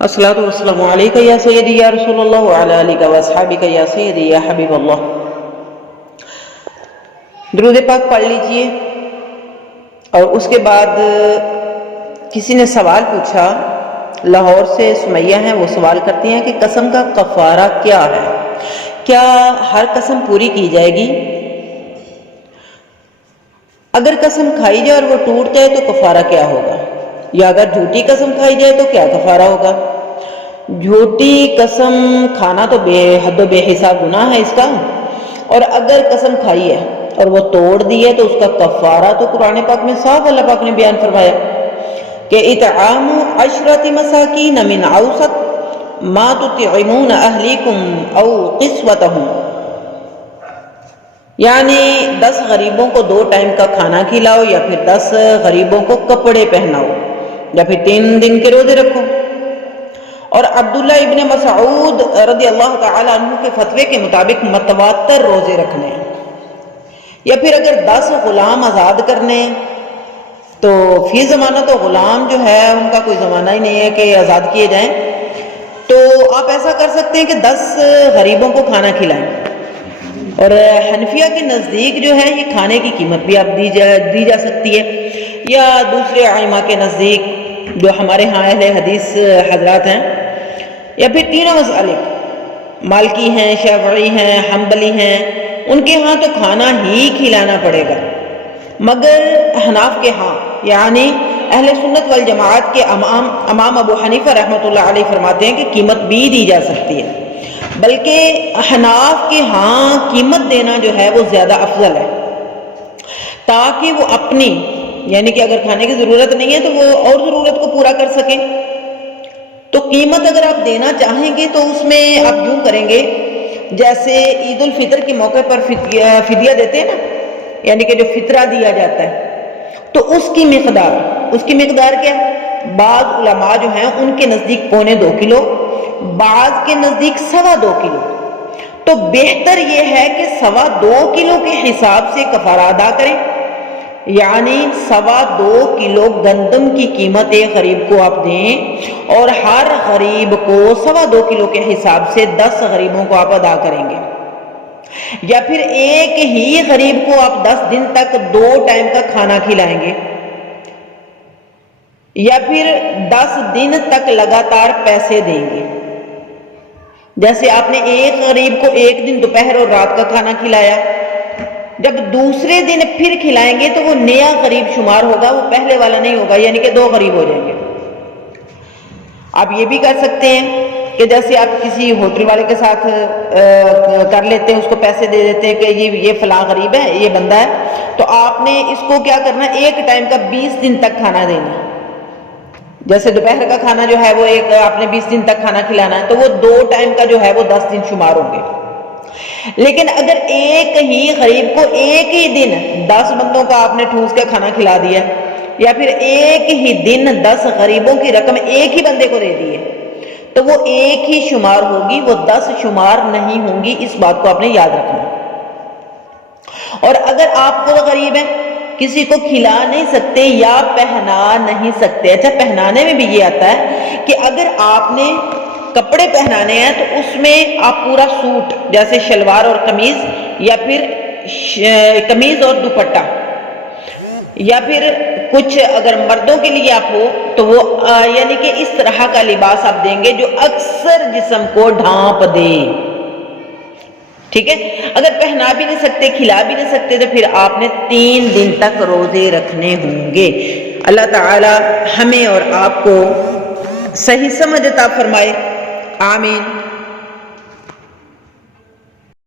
الصلاۃ والسلام علیک یا سیدی یا رسول اللہ وعلی آلک و اصحابک یا سیدی یا حبیب اللہ۔ درود پاک پڑھ لیجئے۔ اور اس کے بعد کسی نے سوال پوچھا، لاہور سے سمیہ ہیں، وہ سوال کرتی ہیں کہ قسم کا کفارہ کیا ہے؟ کیا ہر قسم پوری کی جائے گی؟ اگر قسم کھائی جائے اور وہ ٹوٹ جائے تو کفارہ کیا ہوگا؟ یا اگر جھوٹی قسم کھائی جائے تو کیا کفارہ ہوگا؟ جھوٹی قسم کھانا تو بے حد و بے حساب گناہ ہے اس کا، اور اگر قسم کھائی ہے اور وہ توڑ دی ہے تو اس کا کفارہ تو قرآن پاک میں صاف اللہ پاک نے بیان فرمایا کہ اطعام 10 مساکین من اوسط ما تطعمون اہلیکم او قسوتہم، یعنی 10 غریبوں کو 2 ٹائم کا کھانا کھلاؤ، یا پھر 10 غریبوں کو کپڑے پہناؤ، یا پھر 3 دن کے روزے رکھو۔ اور عبداللہ ابن مسعود رضی اللہ تعالی عنہ کے فتوے کے مطابق متواتر روزے رکھنے ہیں، یا پھر اگر 10 غلام آزاد کرنے تو فی زمانہ تو غلام جو ہے ان کا کوئی زمانہ ہی نہیں ہے کہ آزاد کیے جائیں، تو آپ ایسا کر سکتے ہیں کہ 10 غریبوں کو کھانا کھلائیں۔ اور حنفیہ کے نزدیک جو ہے یہ کھانے کی قیمت بھی آپ دی جا سکتی ہے، یا دوسرے ائمہ کے نزدیک جو ہمارے ہاں اہل حدیث حضرات ہیں، یا پھر تینوں مسئلے مالکی ہیں، شافعی ہیں، حنبلی ہیں، ان کے ہاں تو کھانا ہی کھلانا پڑے گا، مگر حناف کے ہاں یعنی اہل سنت والجماعت کے امام ابو حنیفہ رحمۃ اللہ علیہ فرماتے ہیں کہ قیمت بھی دی جا سکتی ہے، بلکہ حناف کے ہاں قیمت دینا جو ہے وہ زیادہ افضل ہے، تاکہ وہ اپنی یعنی کہ اگر کھانے کی ضرورت نہیں ہے تو وہ اور ضرورت کو پورا کر سکیں۔ تو قیمت اگر آپ دینا چاہیں گے تو اس میں آپ یوں کریں گے، جیسے عید الفطر کے موقع پر فدیہ دیتے ہیں نا، یعنی کہ جو فطرہ دیا جاتا ہے، تو اس کی مقدار کیا ہے؟ بعض علماء جو ہیں ان کے نزدیک 2.25 کلو، بعض کے نزدیک 2.25 کلو، تو بہتر یہ ہے کہ 2.25 کلو کے حساب سے کفارہ ادا کریں، یعنی 2.25 کلو گندم کی قیمت ایک غریب کو آپ دیں، اور ہر غریب کو 2.25 کلو کے حساب سے 10 غریبوں کو آپ ادا کریں گے، یا پھر ایک ہی غریب کو آپ 10 دن تک 2 ٹائم کا کھانا کھلائیں گے، یا پھر 10 دن تک لگاتار پیسے دیں گے۔ جیسے آپ نے ایک غریب کو ایک دن دوپہر اور رات کا کھانا کھلایا، جب دوسرے دن پھر کھلائیں گے تو وہ نیا غریب شمار ہوگا، وہ پہلے والا نہیں ہوگا، یعنی کہ 2 غریب ہو جائیں گے۔ آپ یہ بھی کر سکتے ہیں کہ جیسے آپ کسی ہوٹل والے کے ساتھ کر لیتے ہیں، اس کو پیسے دے دیتے ہیں کہ یہ فلاں غریب ہے، یہ بندہ ہے، تو آپ نے اس کو کیا کرنا ہے، ایک ٹائم کا 20 دن تک کھانا دینا ہے۔ جیسے دوپہر کا کھانا جو ہے وہ آپ نے 20 دن تک کھانا کھلانا ہے، تو وہ 2 ٹائم کا جو ہے وہ 10 دن شمار ہوں گے۔ لیکن اگر ایک ہی غریب کو ایک ہی دن 10 بندوں کا آپ نے ٹھوس کے کھانا کھلا دیا، یا پھر ایک ہی دن 10 غریبوں کی رقم ایک ہی بندے کو دے دی ہے، تو وہ ایک ہی شمار ہوگی، وہ 10 شمار نہیں ہوں گی، اس بات کو آپ نے یاد رکھنا۔ اور اگر آپ خود غریب ہیں، کسی کو کھلا نہیں سکتے یا پہنا نہیں سکتے، اچھا پہنانے میں بھی یہ آتا ہے کہ اگر آپ نے کپڑے پہنانے ہیں تو اس میں آپ پورا سوٹ جیسے شلوار اور قمیض، یا پھر قمیض اور دوپٹہ، یا پھر کچھ اگر مردوں کے لیے آپ ہو تو وہ یعنی کہ اس طرح کا لباس آپ دیں گے جو اکثر جسم کو ڈھانپ دے، ٹھیک ہے۔ اگر پہنا بھی نہیں سکتے، کھلا بھی نہیں سکتے، تو پھر آپ نے 3 دن تک روزے رکھنے ہوں گے۔ اللہ تعالی ہمیں اور آپ کو صحیح سمجھ عطا فرمائے، آمین۔